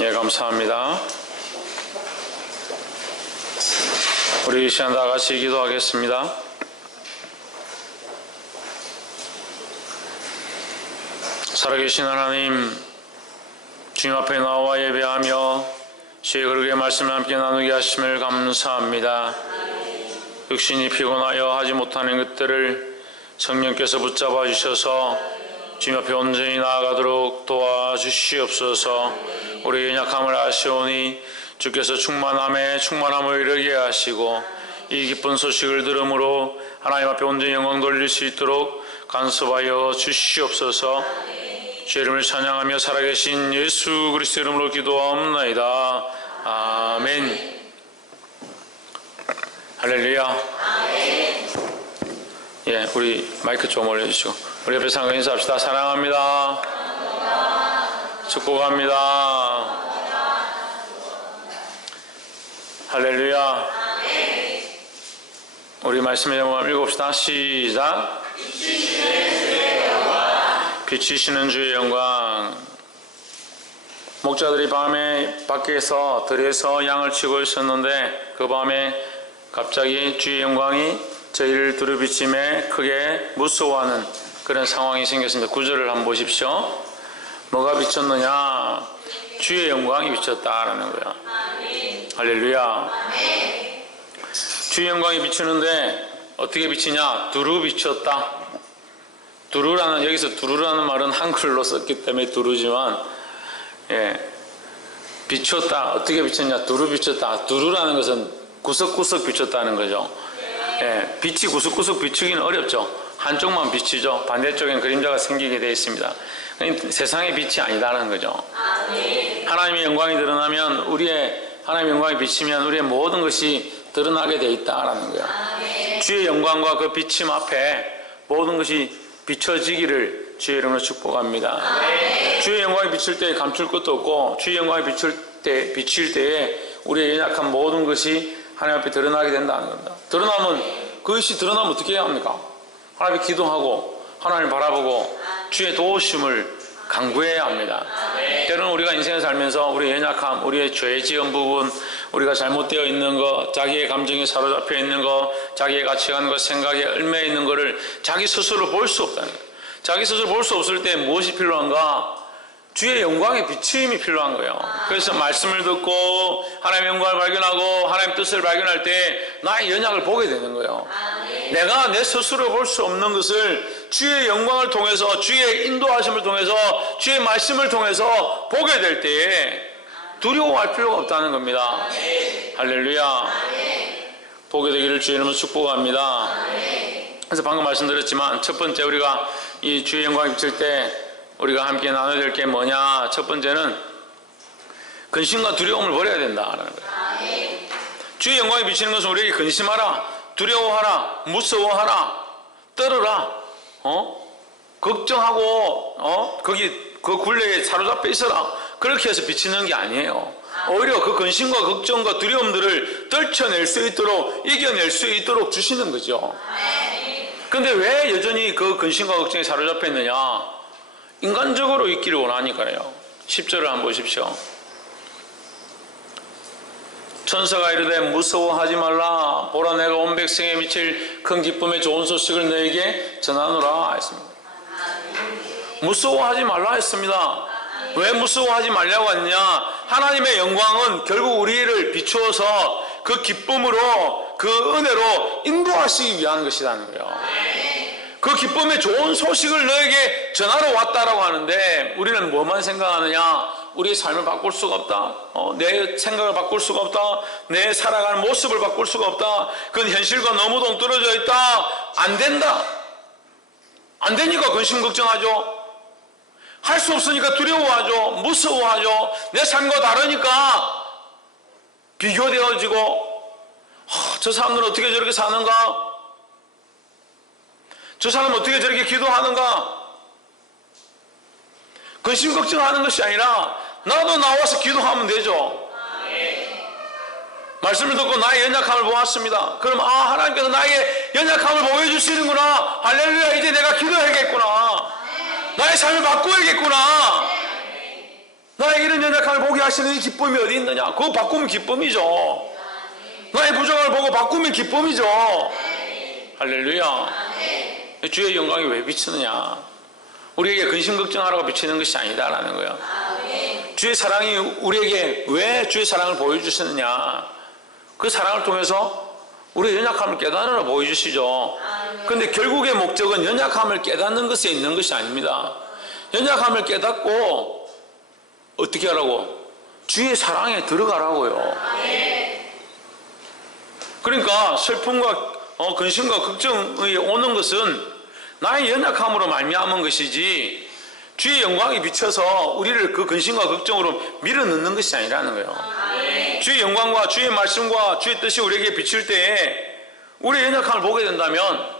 예, 감사합니다. 우리 이 시간 다 같이 기도하겠습니다. 살아계신 하나님, 주님 앞에 나와 예배하며 주의 거룩의 말씀을 함께 나누게 하심을 감사합니다. 육신이 피곤하여 하지 못하는 것들을 성령께서 붙잡아 주셔서 주님 앞에 온전히 나아가도록 도와주시옵소서. 우리의 연약함을 아시오니 주께서 충만함을 이르게 하시고 이 기쁜 소식을 들음으로 하나님 앞에 온전히 영광 돌릴 수 있도록 간섭하여 주시옵소서. 주의 이름을 찬양하며 살아계신 예수 그리스도 이름으로 기도하옵나이다. 아멘. 할렐루야. 아멘. 예, 우리 마이크 좀 올려주시고 우리 옆에 상관 인사합시다. 사랑합니다. 축복합니다. 할렐루야. 우리 말씀의 제목 읽읍시다. 시작. 비치시는 주의 영광. 목자들이 밤에 밖에서 들에서 양을 치고 있었는데 그 밤에 갑자기 주의 영광이 저희를 두루비침에 크게 무서워하는 그런 상황이 생겼습니다. 구절을 한번 보십시오. 뭐가 비쳤느냐? 주의 영광이 비쳤다라는 거야. 할렐루야. 주의 영광이 비치는데 어떻게 비치냐? 두루 비쳤다. 두루라는, 여기서 두루라는 말은 한글로 썼기 때문에 두루지만, 예, 비쳤다. 어떻게 비쳤냐? 두루 비쳤다. 두루라는 것은 구석구석 비쳤다는 거죠. 예, 빛이 구석구석 비추기는 어렵죠. 한쪽만 비치죠. 반대쪽엔 그림자가 생기게 되어 있습니다. 세상의 빛이 아니다라는 거죠. 하나님의 영광이 드러나면 하나님의 영광이 비치면 우리의 모든 것이 드러나게 되어 있다라는 거예요. 주의 영광과 그 비침 앞에 모든 것이 비춰지기를 주의 이름으로 축복합니다. 주의 영광이 비칠 때에 감출 것도 없고 주의 영광이 비칠 때에 우리의 연약한 모든 것이 하나님 앞에 드러나게 된다는 겁니다. 그것이 드러나면 어떻게 해야 합니까? 하나님 앞에 기도하고 하나님을 바라보고 주의 도우심을 간구해야 합니다. 때로는 우리가 인생을 살면서 우리의 연약함, 우리의 죄 지은 부분, 우리가 잘못되어 있는 것, 자기의 감정에 사로잡혀 있는 것, 자기의 가치관과 생각에 얽매여 있는 것을 자기 스스로 볼 수 없다는 거예요. 자기 스스로 볼 수 없을 때 무엇이 필요한가? 주의 영광의 비추임이 필요한 거예요. 그래서 말씀을 듣고 하나님의 영광을 발견하고 하나님의 뜻을 발견할 때 나의 연약을 보게 되는 거예요. 내가 내 스스로 볼 수 없는 것을 주의 영광을 통해서, 주의 인도하심을 통해서, 주의 말씀을 통해서 보게 될 때에 두려워할 필요가 없다는 겁니다. 할렐루야. 보게 되기를 주의 이름으로 축복합니다. 그래서 방금 말씀드렸지만 첫 번째, 우리가 이 주의 영광이 비칠 때 우리가 함께 나눠야 될 게 뭐냐? 첫 번째는 근심과 두려움을 버려야 된다라는 거예요. 주의 영광이 비치는 것은 우리에게 근심하라, 두려워하라, 무서워하라, 떨어라, 걱정하고, 그 굴레에 사로잡혀 있어라, 그렇게 해서 비치는 게 아니에요. 오히려 그 근심과 걱정과 두려움들을 떨쳐낼 수 있도록, 이겨낼 수 있도록 주시는 거죠. 근데 왜 여전히 그 근심과 걱정에 사로잡혀 있느냐? 인간적으로 있기를 원하니까요. 10절을 한번 보십시오. 천사가 이르되 무서워하지 말라. 보라, 내가 온 백성에 미칠 큰 기쁨의 좋은 소식을 너에게 전하노라 했습니다. 무서워하지 말라 했습니다. 왜 무서워하지 말라고 했느냐? 하나님의 영광은 결국 우리를 비추어서 그 기쁨으로, 그 은혜로 인도하시기 위한 것이라는 거예요. 그 기쁨의 좋은 소식을 너에게 전하러 왔다라고 하는데 우리는 뭐만 생각하느냐? 우리의 삶을 바꿀 수가 없다. 내 생각을 바꿀 수가 없다. 내 살아가는 모습을 바꿀 수가 없다. 그건 현실과 너무 동떨어져 있다. 안 된다. 안 되니까 근심 걱정하죠. 할 수 없으니까 두려워하죠. 무서워하죠. 내 삶과 다르니까 비교되어지고, 저 사람들은 어떻게 저렇게 사는가? 저 사람은 어떻게 저렇게 기도하는가? 근심 걱정하는 것이 아니라 나도 나와서 기도하면 되죠. 말씀을 듣고 나의 연약함을 보았습니다. 그럼 하나님께서 나의 연약함을 보여주시는구나. 할렐루야, 이제 내가 기도해야겠구나. 나의 삶을 바꿔야겠구나. 나의 이런 연약함을 보게 하시는 이 기쁨이 어디 있느냐? 그거 바꾸면 기쁨이죠. 나의 부족함을 보고 바꾸면 기쁨이죠. 할렐루야. 주의 영광이 왜 비치느냐? 우리에게 근심 걱정하라고 비치는 것이 아니다라는 거예요. 주의 사랑이 우리에게 왜 주의 사랑을 보여주시느냐? 그 사랑을 통해서 우리의 연약함을 깨달으라 보여주시죠. 그런데 결국의 목적은 연약함을 깨닫는 것에 있는 것이 아닙니다. 연약함을 깨닫고 어떻게 하라고? 주의 사랑에 들어가라고요. 그러니까 슬픔과 근심과 걱정이 오는 것은 나의 연약함으로 말미암은 것이지 주의 영광이 비쳐서 우리를 그 근심과 걱정으로 밀어넣는 것이 아니라는 거예요. 주의 영광과 주의 말씀과 주의 뜻이 우리에게 비칠 때에 우리의 연약함을 보게 된다면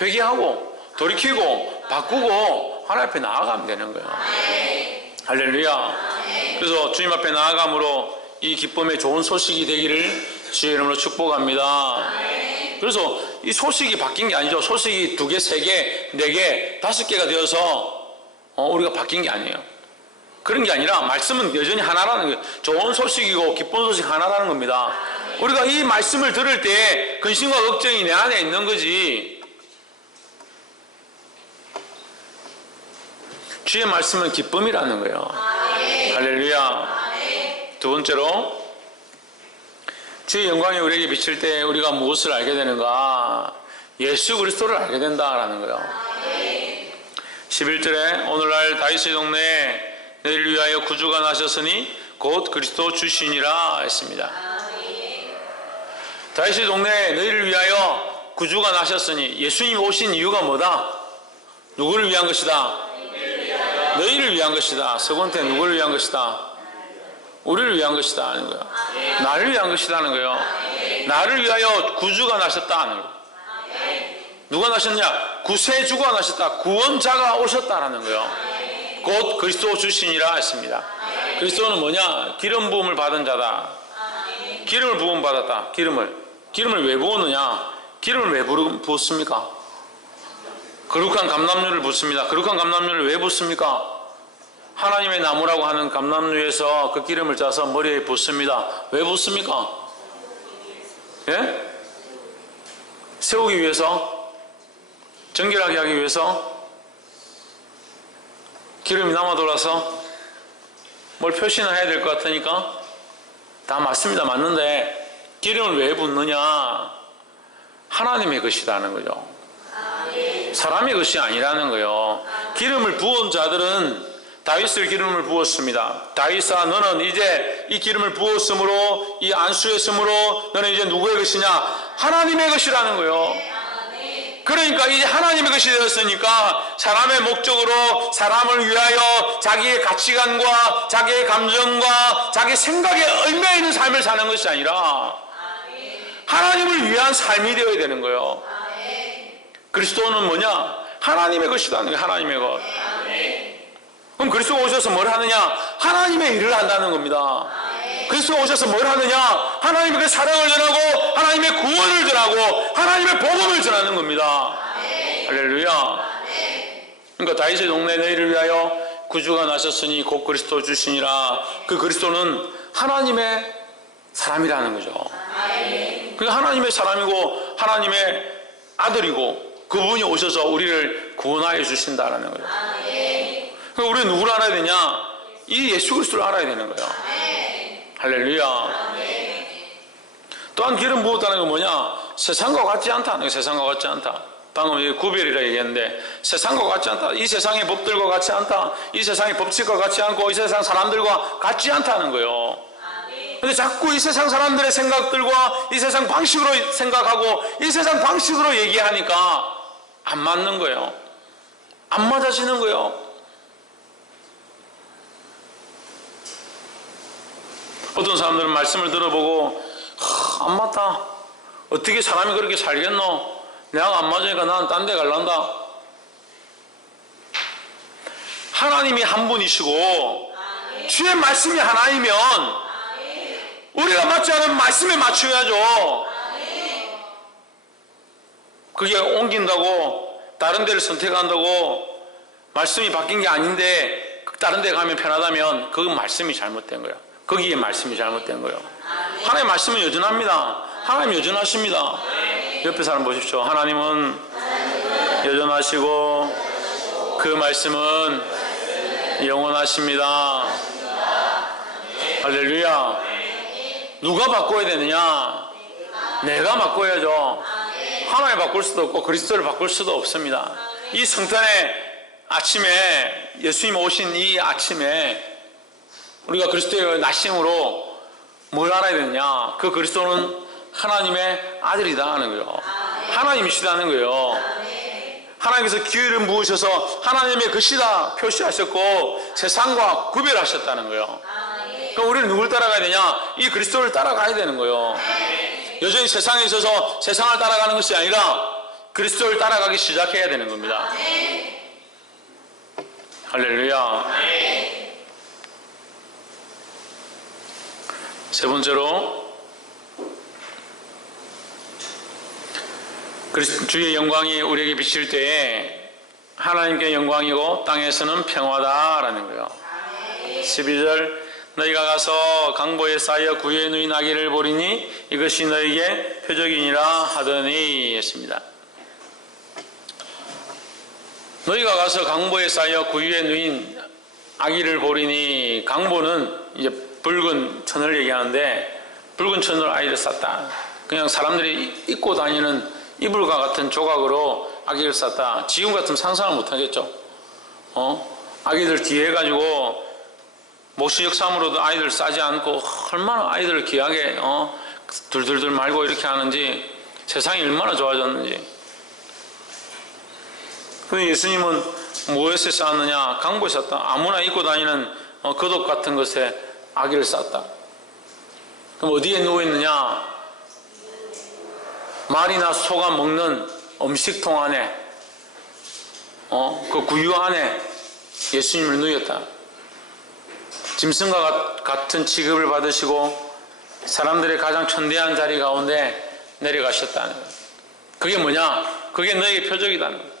회개하고 돌이키고 바꾸고 하나님 앞에 나아가면 되는 거예요. 할렐루야. 그래서 주님 앞에 나아감으로 이 기쁨의 좋은 소식이 되기를 주의 이름으로 축복합니다. 그래서 이 소식이 바뀐 게 아니죠. 소식이 2개, 3개, 4개, 5개가 되어서 우리가 바뀐 게 아니에요. 그런 게 아니라 말씀은 여전히 하나라는 거예요. 좋은 소식이고 기쁜 소식 하나라는 겁니다. 우리가 이 말씀을 들을 때 근심과 걱정이 내 안에 있는 거지. 주의 말씀은 기쁨이라는 거예요. 할렐루야. 2번째로 주의 영광이 우리에게 비칠 때 우리가 무엇을 알게 되는가? 예수 그리스도를 알게 된다라는 거예요. 11절에 오늘날 다윗의 동네에 너희를 위하여 구주가 나셨으니 곧 그리스도 주시니라 했습니다. 다윗의 동네에 너희를 위하여 구주가 나셨으니 예수님 오신 이유가 뭐다? 누구를 위한 것이다? 너희를 위한 것이다. 서건태 누구를 위한 것이다? 우리를 위한 것이다 하는 거예요. 나를 위한 것이다 하는 거예요. 나를 위하여 구주가 나셨다 하는 거예요. 누가 나셨냐? 구세주가 나셨다. 구원자가 오셨다라는 거예요. 곧 그리스도 주시니라 했습니다. 그리스도는 뭐냐? 기름 부음을 받은 자다. 기름을 부음 받았다. 기름을 왜 부었느냐? 기름을 왜 부었습니까? 거룩한 감람유를 붓습니다. 거룩한 감람유를 왜 붓습니까? 하나님의 나무라고 하는 감람유에서 그 기름을 짜서 머리에 붓습니다. 왜 붓습니까? 예? 세우기 위해서? 정결하게 하기 위해서? 기름이 남아 돌아서 뭘 표시나 해야 될 것 같으니까? 다 맞습니다. 맞는데 기름을 왜 붓느냐? 하나님의 것이라는 거죠. 사람의 것이 아니라는 거예요. 기름을 부은 자들은 다윗을 기름을 부었습니다. 다윗아 너는 이제 이 기름을 부었으므로 이 안수했으므로 너는 이제 누구의 것이냐? 하나님의 것이라는 거예요. 그러니까 이제 하나님의 것이 되었으니까 사람의 목적으로 사람을 위하여 자기의 가치관과 자기의 감정과 자기 생각에 얽매여 있는 삶을 사는 것이 아니라 하나님을 위한 삶이 되어야 되는 거예요. 그리스도는 뭐냐? 하나님의 것이라는 거예요. 하나님의 것. 그럼 그리스도가 오셔서 뭘 하느냐? 하나님의 일을 한다는 겁니다. 그리스도가 오셔서 뭘 하느냐? 하나님의 사랑을 전하고 하나님의 구원을 전하고 하나님의 복음을 전하는 겁니다. 할렐루야. 그러니까 다윗의 동네 너희를 위하여 구주가 나셨으니 곧 그리스도 주시니라. 그 그리스도는 하나님의 사람이라는 거죠. 그러니까 하나님의 사람이고 하나님의 아들이고 그분이 오셔서 우리를 구원하여 주신다라는 거예요. 그러니까 우리는 누구를 알아야 되냐? 이 예수 그리스도를 알아야 되는 거예요. 할렐루야. 또한 기름 부었다는 건 뭐냐? 세상과 같지 않다는 거예요. 세상과 같지 않다. 방금 구별이라 얘기했는데 세상과 같지 않다. 이 세상의 법들과 같지 않다. 이 세상의 법칙과 같지 않고 이 세상 사람들과 같지 않다는 거예요. 근데 자꾸 이 세상 사람들의 생각들과 이 세상 방식으로 생각하고 이 세상 방식으로 얘기하니까 안 맞는 거예요. 안 맞아지는 거예요. 어떤 사람들은 말씀을 들어보고 안 맞다. 어떻게 사람이 그렇게 살겠노? 내가 안 맞으니까 나는 딴 데 갈란다. 하나님이 한 분이시고 주의 말씀이 하나이면 우리가 맞지 않은 말씀에 맞춰야죠. 그게 옮긴다고 다른 데를 선택한다고 말씀이 바뀐 게 아닌데 다른 데 가면 편하다면 그 말씀이 잘못된 거야. 거기에 말씀이 잘못된 거예요. 하나님의 말씀은 여전합니다. 하나님 여전하십니다. 옆에 사람 보십시오. 하나님은 여전하시고 그 말씀은 영원하십니다. 할렐루야. 누가 바꿔야 되느냐? 내가 바꿔야죠. 하나님 바꿀 수도 없고 그리스도를 바꿀 수도 없습니다. 이 성탄의 아침에, 예수님 오신 이 아침에 우리가 그리스도의 나심으로 뭘 알아야 되느냐? 그 그리스도는 하나님의 아들이다 하는 거예요. 하나님이시다는 거예요. 하나님께서 기회를 부으셔서 하나님의 것이다 표시하셨고 세상과 구별하셨다는 거예요. 그럼 우리는 누굴 따라가야 되냐? 이 그리스도를 따라가야 되는 거예요. 여전히 세상에 있어서 세상을 따라가는 것이 아니라 그리스도를 따라가기 시작해야 되는 겁니다. 할렐루야. 세 번째로 주의 영광이 우리에게 비칠 때에 하나님께 영광이고 땅에서는 평화다라는 거예요. 12절 너희가 가서 강보에 쌓여 구유에 누인 아기를 보리니 이것이 너희에게 표적이니라 하더니 했습니다. 너희가 가서 강보에 쌓여 구유에 누인 아기를 보리니, 강보는 이제 붉은 천을 얘기하는데 붉은 천으로 아기를 쌌다. 그냥 사람들이 입고 다니는 이불과 같은 조각으로 아기를 쌌다. 지금 같으면 상상을 못하겠죠. 아기들 뒤에 가지고 모시역 삼으로도 아이들 싸지 않고 얼마나 아이들을 귀하게 둘둘둘 말고 이렇게 하는지, 세상이 얼마나 좋아졌는지. 근데 예수님은 무엇에 쌓았느냐? 강보에 쌓았다. 아무나 입고 다니는 겉옷 같은 것에 아기를 쌌다. 그럼 어디에 누워있느냐? 말이나 소가 먹는 음식통 안에, 그 구유 안에 예수님을 누였다. 짐승과 같은 취급을 받으시고 사람들의 가장 천대한 자리 가운데 내려가셨다는 거예요. 그게 뭐냐? 그게 너에게 표적이다는 거예요.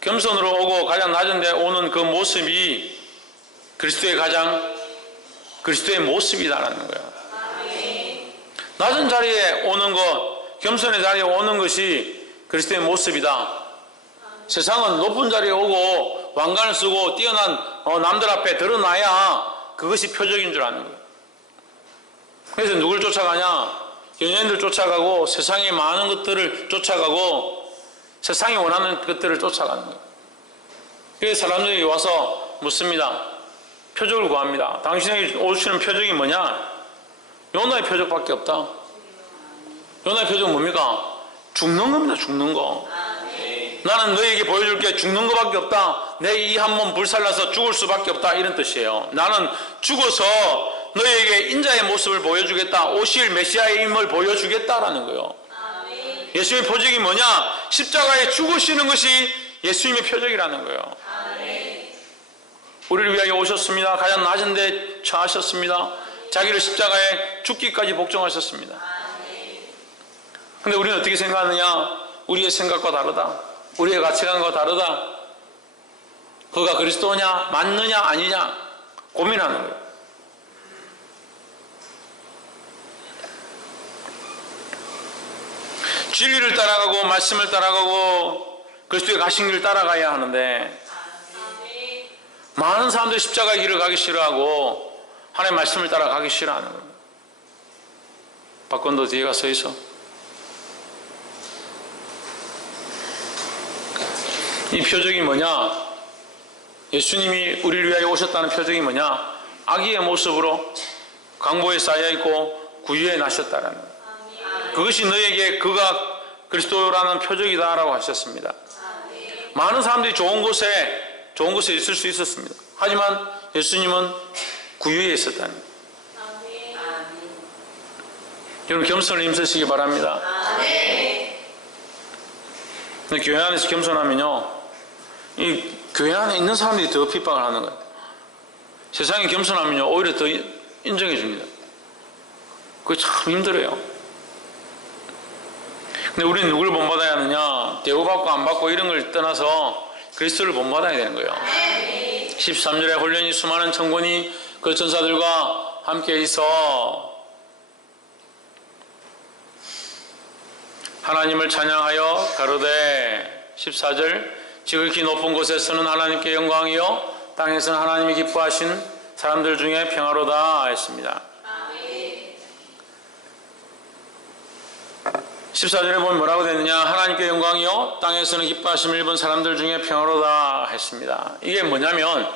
겸손으로 오고 가장 낮은 데 오는 그 모습이 그리스도의 모습이다라는 거예요. 낮은 자리에 오는 것, 겸손의 자리에 오는 것이 그리스도의 모습이다. 세상은 높은 자리에 오고 왕관을 쓰고 뛰어난 남들 앞에 드러나야 그것이 표적인 줄 아는 거예요. 그래서 누굴 쫓아가냐? 연예인들 쫓아가고 세상의 많은 것들을 쫓아가고 세상이 원하는 것들을 쫓아가는 거예요. 그래서 사람들이 와서 묻습니다. 표적을 구합니다. 당신에게 오시는 표적이 뭐냐? 요나의 표적밖에 없다. 요나의 표적은 뭡니까? 죽는 겁니다. 죽는 거. 나는 너에게 보여줄 게 죽는 것밖에 없다. 내 이 한 몸 불살라서 죽을 수밖에 없다. 이런 뜻이에요. 나는 죽어서 너에게 인자의 모습을 보여주겠다. 오실 메시아의 힘을 보여주겠다라는 거예요. 예수님의 표적이 뭐냐? 십자가에 죽으시는 것이 예수님의 표적이라는 거예요. 우리를 위하여 오셨습니다. 가장 낮은 데 처하셨습니다. 자기를 십자가에 죽기까지 복종하셨습니다. 근데 우리는 어떻게 생각하느냐? 우리의 생각과 다르다. 우리의 가치관과 다르다. 그가 그리스도냐? 맞느냐? 아니냐? 고민하는 거예요. 진리를 따라가고 말씀을 따라가고 그리스도의 가신 길을 따라가야 하는데, 많은 사람들이 십자가의 길을 가기 싫어하고 하나님의 말씀을 따라가기 싫어하는 거예요. 박건도 뒤에 서 있어. 이 표적이 뭐냐? 예수님이 우리를 위하여 오셨다는 표적이 뭐냐? 아기의 모습으로 강보에 쌓여있고 구유에 나셨다라는 거예요. 그것이 너에게 그가 그리스도라는 표적이다라고 하셨습니다. 많은 사람들이 좋은 곳에 있을 수 있었습니다. 하지만 예수님은 구유에 있었다는 거예요. 여러분, 겸손을 힘쓰시기 바랍니다. 근데 교회 안에서 겸손하면요, 이 교회 안에 있는 사람들이 더 핍박을 하는 거예요. 세상에 겸손하면요, 오히려 더 인정해 줍니다. 그게 참 힘들어요. 근데 우리는 누굴 본받아야 하느냐? 대우받고 안 받고 이런 걸 떠나서 그리스도를 본받아야 되는 거예요. 13절에 홀련히 수많은 천군이 그 천사들과 함께 있어 하나님을 찬양하여 가로되 14절 지극히 높은 곳에서는 하나님께 영광이요 땅에서는 하나님이 기뻐하신 사람들 중에 평화로다 했습니다. 14절에 보면 뭐라고 되느냐, 하나님께 영광이요 땅에서는 기뻐하심을 입은 사람들 중에 평화로다 했습니다. 이게 뭐냐면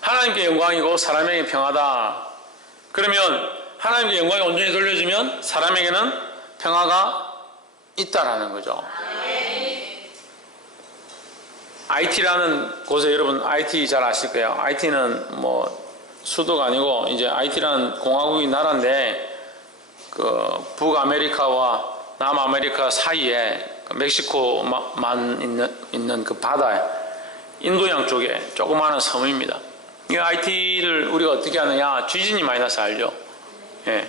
하나님께 영광이고 사람에게 평화다. 그러면 하나님께 영광이 온전히 돌려지면 사람에게는 평화가 있다라는 거죠. IT라는 곳에 여러분 IT 잘 아실 거예요. IT는 뭐 수도가 아니고 이제 IT라는 공화국이 나라인데 그 북아메리카와 남아메리카 사이에 멕시코만 있는 그 바다에 인도양 쪽에 조그마한 섬입니다. 이 IT를 우리가 어떻게 하느냐, 지진이 많이 나서 알죠. 예.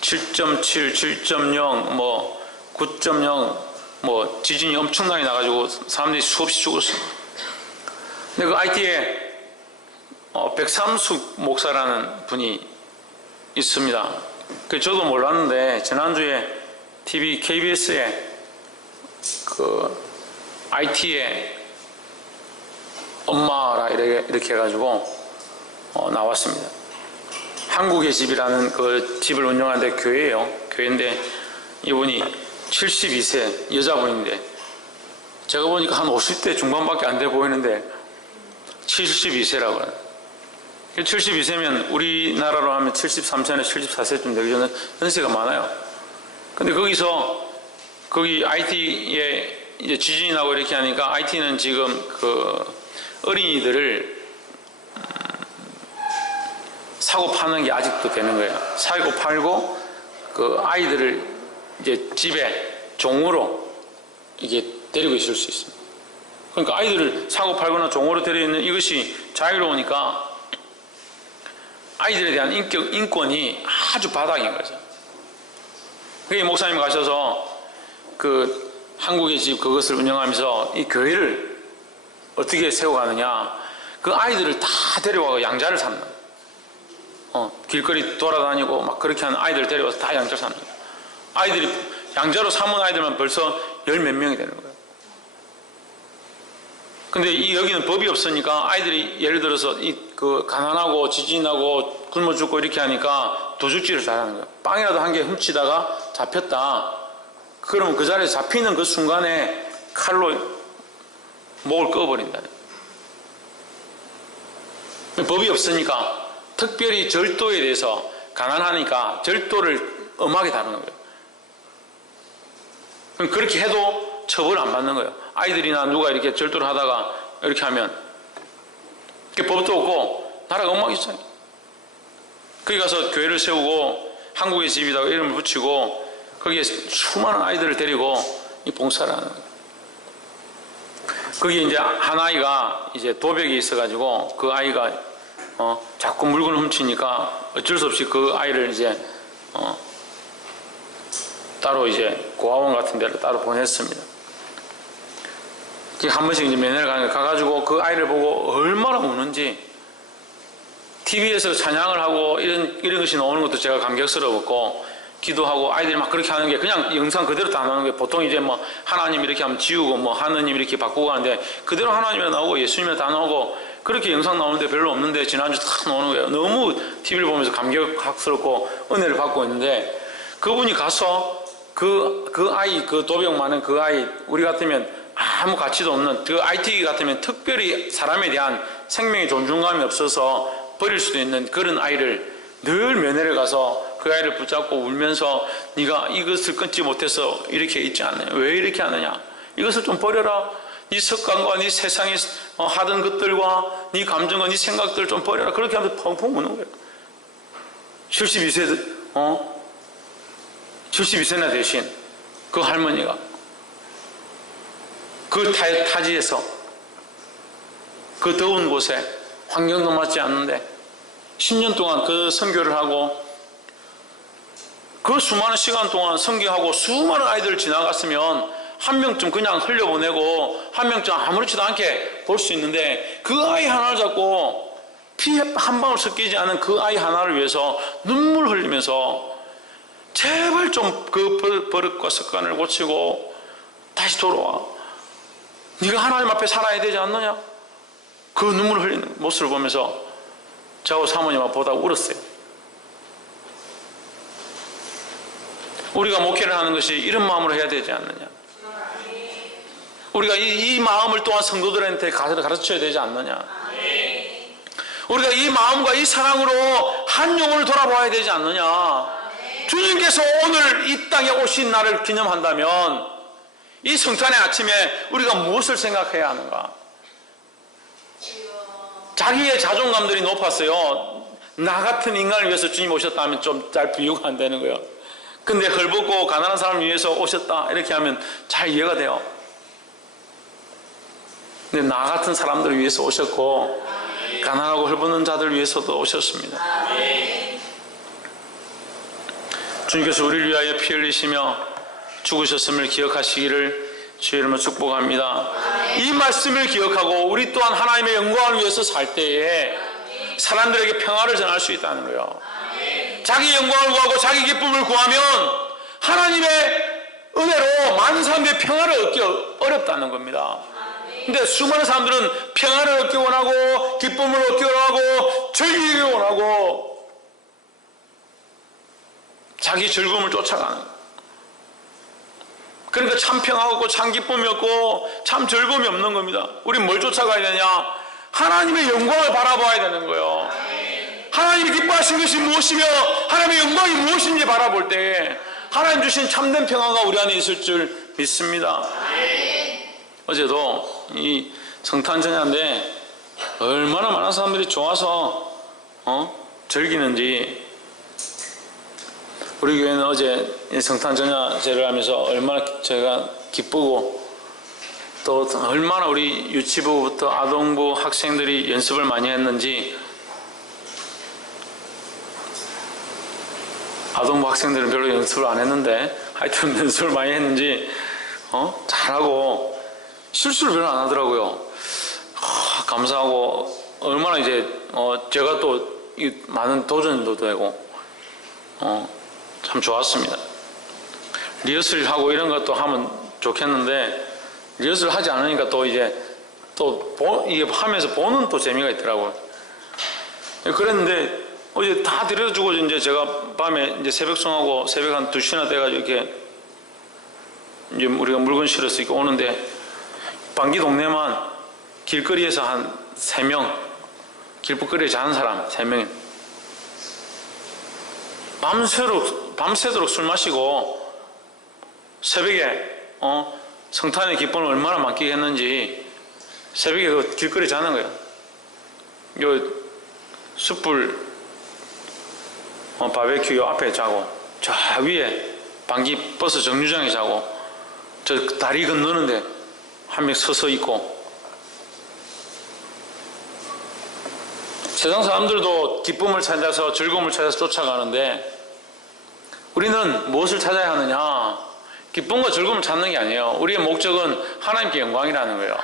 7.7, 7.0, 뭐 9.0, 뭐 지진이 엄청나게 나가지고 사람들이 수없이 죽었어요. 근데 그 IT에 백삼숙 목사라는 분이 있습니다. 그 저도 몰랐는데 지난주에 TV KBS에 그 IT의 엄마라 이렇게 해가지고 나왔습니다. 한국의 집이라는 그 집을 운영하는데 교회예요. 교회인데 이분이 72세 여자분인데 제가 보니까 한 50대 중반밖에 안 돼 보이는데 72세라고 하는. 72세면 우리나라로 하면 73세나 74세쯤 되기 연세가 많아요. 근데 거기 IT에 이제 지진이 나고 이렇게 하니까 IT는 지금 그 어린이들을 사고 파는 게 아직도 되는 거예요. 사고 팔고 그 아이들을 이제 집에 종으로 이게 데리고 있을 수 있습니다. 그러니까 아이들을 사고 팔거나 종으로 데리고 있는 이것이 자유로우니까 아이들에 대한 인권이 아주 바닥인 거죠. 그게 목사님 가셔서 그 한국의 집 그것을 운영하면서 이 교회를 어떻게 세워가느냐, 그 아이들을 다 데려와서 양자를 삼는, 길거리 돌아다니고 막 그렇게 하는 아이들 데려와서 다 양자를 삼는 거예요. 아이들이 양자로 삼은 아이들만 벌써 10몇 명이 되는 거예요. 근데 여기는 법이 없으니까 아이들이 예를 들어서 그 가난하고 지진하고 굶어 죽고 이렇게 하니까 도둑질을 잘하는 거예요. 빵이라도 한 개 훔치다가 잡혔다. 그러면 그 자리에 잡히는 그 순간에 칼로 목을 꺼버린다. 법이 없으니까 특별히 절도에 대해서 가난하니까 절도를 엄하게 다루는 거예요. 그럼 그렇게 해도 처벌 안 받는 거예요. 아이들이나 누가 이렇게 절도를 하다가 이렇게 하면 법도 없고 나라가 엉망이잖아요. 거기 가서 교회를 세우고 한국의 집이라고 이름을 붙이고 거기에 수많은 아이들을 데리고 이 봉사를 하는 거예요. 거기 이제 한 아이가 이제 도벽이 있어가지고 그 아이가 자꾸 물건을 훔치니까 어쩔 수 없이 그 아이를 이제 따로 이제 고아원 같은 데를 따로 보냈습니다. 한 번씩 이제 매달 가가지고 그 아이를 보고 얼마나 우는지 TV에서 찬양을 하고 이런 것이 나오는 것도 제가 감격스러웠고, 기도하고 아이들이 막 그렇게 하는 게 그냥 영상 그대로 다 나오는 게, 보통 이제 뭐 하나님 이렇게 하면 지우고 뭐 하느님 이렇게 바꾸고 하는데 그대로 하나님이 나오고 예수님이 다 나오고 그렇게 영상 나오는데 별로 없는데 지난주 딱 나오는 거예요. 너무 TV를 보면서 감격스럽고 은혜를 받고 있는데, 그분이 가서 그 아이, 그 도벽 많은 그 아이, 우리 같으면 아무 가치도 없는 그 IT 같으면 특별히 사람에 대한 생명의 존중감이 없어서 버릴 수도 있는 그런 아이를 늘 면회를 가서 그 아이를 붙잡고 울면서 네가 이것을 끊지 못해서 이렇게 있지 않느냐, 왜 이렇게 하느냐, 이것을 좀 버려라, 네 습관과 네 세상에 하던 것들과 네 감정과 네 생각들 좀 버려라. 그렇게 하면서 펑펑 우는 거예요. 72세나 되신 그 할머니가 그 타지에서 그 더운 곳에 환경도 맞지 않는데 10년 동안 그 선교를 하고 그 수많은 시간 동안 선교하고 수많은 아이들을 지나갔으면 한 명쯤 그냥 흘려보내고 한 명쯤 아무렇지도 않게 볼 수 있는데 그 아이 하나를 잡고 피 한 방울 섞이지 않은 그 아이 하나를 위해서 눈물 흘리면서 제발 좀 그 버릇과 습관을 고치고 다시 돌아와. 네가 하나님 앞에 살아야 되지 않느냐? 그 눈물 흘리는 모습을 보면서 저하고 사모님하고 보다 울었어요. 우리가 목회를 하는 것이 이런 마음으로 해야 되지 않느냐? 우리가 이 마음을 또한 성도들한테 가르쳐야 되지 않느냐? 우리가 이 마음과 이 사랑으로 한 영혼을 돌아봐야 되지 않느냐? 주님께서 오늘 이 땅에 오신 날을 기념한다면 이 성탄의 아침에 우리가 무엇을 생각해야 하는가? 자기의 자존감들이 높았어요. 나 같은 인간을 위해서 주님 오셨다면 좀 잘 비유가 안 되는 거예요. 근데 헐벗고 가난한 사람을 위해서 오셨다 이렇게 하면 잘 이해가 돼요. 근데 나 같은 사람들을 위해서 오셨고 가난하고 헐벗는 자들을 위해서도 오셨습니다. 주님께서 우리를 위하여 피 흘리시며 죽으셨음을 기억하시기를 주의 이름으로 축복합니다. 이 말씀을 기억하고 우리 또한 하나님의 영광을 위해서 살 때에 사람들에게 평화를 전할 수 있다는 거예요. 자기 영광을 구하고 자기 기쁨을 구하면 하나님의 은혜로 많은 사람들이 평화를 얻기 어렵다는 겁니다. 근데 수많은 사람들은 평화를 얻기 원하고 기쁨을 얻기 원하고 즐기기 원하고 자기 즐거움을 쫓아가는 거예요. 그러니까 참 평화가 없고 참 기쁨이 없고 참 즐거움이 없는 겁니다. 우린 뭘 쫓아가야 되냐? 하나님의 영광을 바라봐야 되는 거예요. 하나님이 기뻐하신 것이 무엇이며 하나님의 영광이 무엇인지 바라볼 때 하나님 주신 참된 평화가 우리 안에 있을 줄 믿습니다. 어제도 이 성탄 전야인데 얼마나 많은 사람들이 좋아서 즐기는지. 우리 교회는 어제 성탄 전야제를 하면서 얼마나 저희가 기쁘고 또 얼마나 우리 유치부부터 아동부 학생들이 연습을 많이 했는지. 아동부 학생들은 별로 연습을 안 했는데 하여튼 연습을 많이 했는지 잘하고 실수를 별로 안 하더라고요. 감사하고 얼마나 이제 제가 또 많은 도전도 되고 참 좋았습니다. 리허설하고 이런 것도 하면 좋겠는데 리허설 하지 않으니까 또 이제 이게 하면서 보는 또 재미가 있더라고요. 그랬는데 어제 다 데려주고 이제 제가 밤에 이제 새벽송하고 새벽 한 2시나 돼가지고 이렇게 이제 우리가 물건 실어서 이렇게 오는데 방기 동네만 길거리에서 한 3명 길거리에 자는 사람 3명 밤새도록 술 마시고 새벽에 성탄의 기쁨을 얼마나 만끽했는지 새벽에 그 길거리에 자는 거예요. 요 숯불 바베큐 요 앞에 자고 저 위에 방기 버스 정류장에 자고 저 다리 건너는데 한 명 서서 있고. 세상 사람들도 기쁨을 찾아서 즐거움을 찾아서 쫓아가는데 우리는 무엇을 찾아야 하느냐? 기쁨과 즐거움을 찾는 게 아니에요. 우리의 목적은 하나님께 영광이라는 거예요.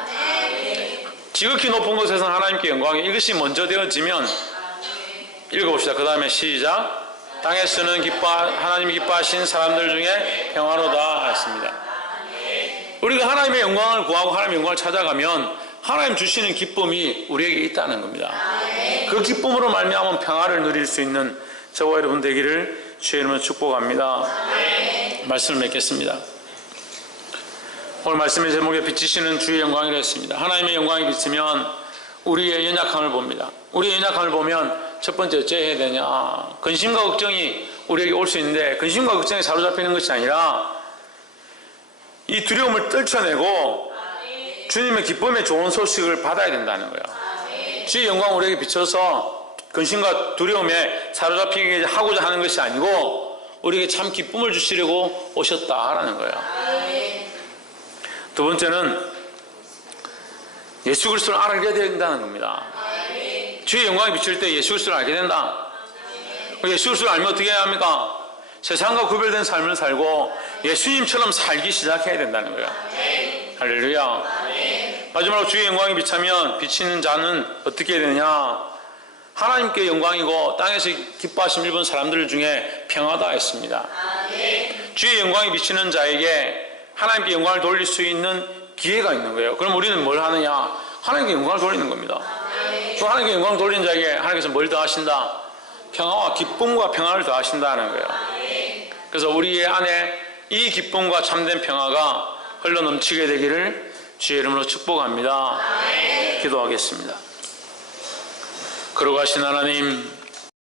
지극히 높은 곳에서는 하나님께 영광이 이것이 먼저 되어지면 읽어봅시다. 그 다음에 시작. 땅에서는 하나님이 기뻐하신 사람들 중에 평화로다 했습니다. 우리가 하나님의 영광을 구하고 하나님의 영광을 찾아가면 하나님 주시는 기쁨이 우리에게 있다는 겁니다. 그 기쁨으로 말미암아 평화를 누릴 수 있는 저와 여러분 되기를 주의 이름으로 축복합니다. 말씀을 맺겠습니다. 오늘 말씀의 제목에 비치시는 주의 영광이라 했습니다. 하나님의 영광이 비치면 우리의 연약함을 봅니다. 우리의 연약함을 보면 첫 번째 어째 해야 되냐? 근심과 걱정이 우리에게 올 수 있는데 근심과 걱정에 사로잡히는 것이 아니라 이 두려움을 떨쳐내고 주님의 기쁨의 좋은 소식을 받아야 된다는 거예요. 주의 영광 우리에게 비춰서 근심과 두려움에 사로잡히게 하고자 하는 것이 아니고 우리에게 참 기쁨을 주시려고 오셨다라는 거예요. 두 번째는 예수 그리스도를 알게 된다는 겁니다. 주의 영광이 비칠 때 예수 그리스도를 알게 된다. 예수 그리스도를 알면 어떻게 해야 합니까? 세상과 구별된 삶을 살고 예수님처럼 살기 시작해야 된다는 거예요. 할렐루야. 마지막으로 주의 영광이 비치는 자는 어떻게 해야 되느냐? 하나님께 영광이고 땅에서 기뻐하심 입은 사람들 중에 평화다 했습니다. 주의 영광이 비치는 자에게 하나님께 영광을 돌릴 수 있는 기회가 있는 거예요. 그럼 우리는 뭘 하느냐? 하나님께 영광을 돌리는 겁니다. 또 하나님께 영광을 돌리는 자에게 하나님께서 뭘 더하신다? 평화와 기쁨과 평화를 더하신다는 거예요. 그래서 우리 안에 이 기쁨과 참된 평화가 흘러 넘치게 되기를 주의 이름으로 축복합니다. 기도하겠습니다. 거룩하신 하나님,